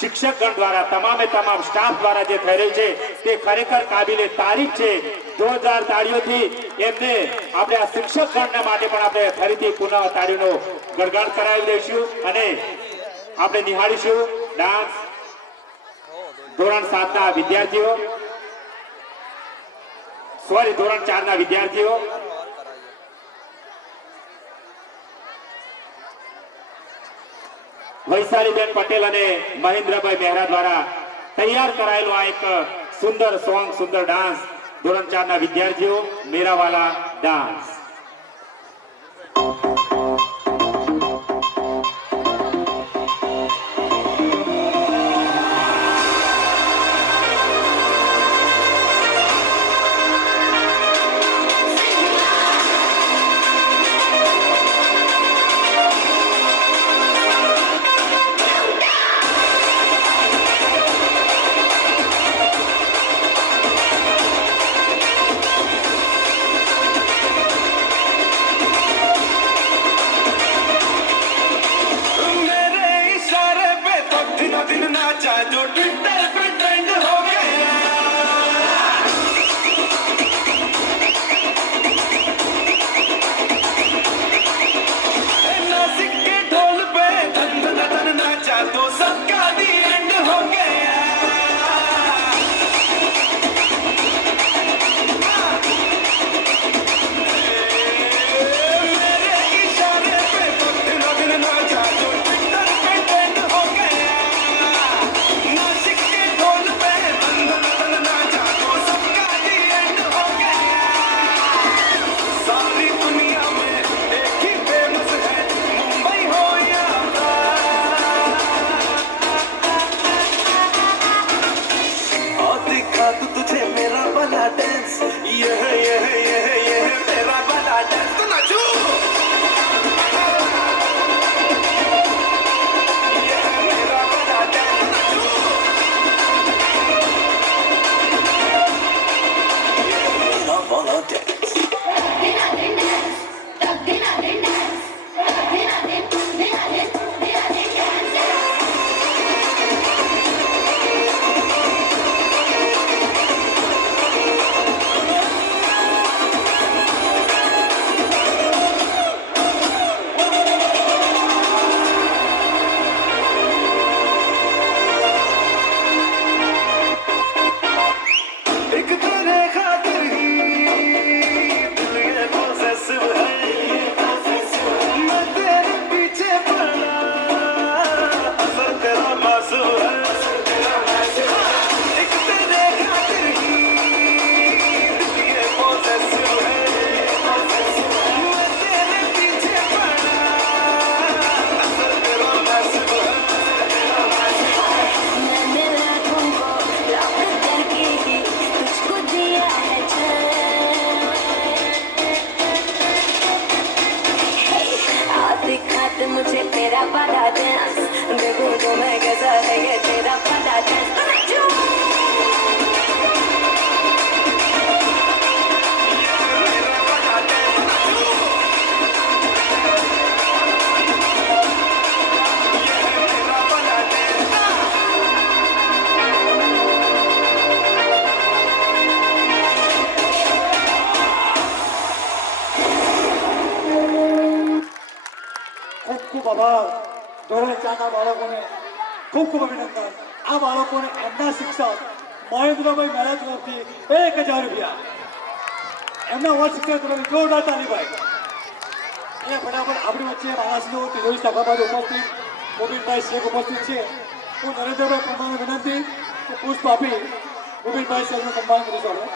શિક્ષકગણ દ્વારા તમામ સ્ટાફ દ્વારા જે થઈ રહી છે તે ખરેખર કાબિલે તારીફ છે. જોરદાર તાળીઓથી એમને આપણે આ શિક્ષકગણના માટે પણ આપણે ફરીથી પુનઃ તાળીઓનો ગણગાણ કરાવી દઈશું અને આપણે નિહાળીશું ડાન્સ ધોરણ 7 ના વિદ્યાર્થીઓ ધોરણ 4 ના વિદ્યાર્થીઓ વૈશાલીબેન પટેલ અને મહેન્દ્રભાઈ મહેરા દ્વારા તૈયાર કરાયેલો આ એક સુંદર સોંગ સુંદર ડાન્સ ધોરણ 4 ના વિદ્યાર્થીઓ મેરાવાલા ડાન્સ. मुझे तेरा वाला डांस देखूं तो मैं कैसा है ये तेरा वाला डांस. ખૂબ આભાર. ધોરણ 4 ના બાળકોને ખૂબ અભિનંદન. આ બાળકોને એમના શિક્ષક મહેન્દ્રભાઈ મહેરા તરફથી 1000 રૂપિયા એમના વર્ગ શિક્ષક તરફથી જોરદાર તાલીભાઈ. એ ફટાફટ આપણી વચ્ચે મહારાષ્ટ્રનો તિજોરી શાખામાં ઉપસ્થિત ગોવિંદભાઈ શેખ ઉપસ્થિત છે. હું નરેન્દ્રભાઈ પરમારને વિનંતી કે પુષ્પ આપી ગોવિંદભાઈ શેખનું સન્માન કરીશું.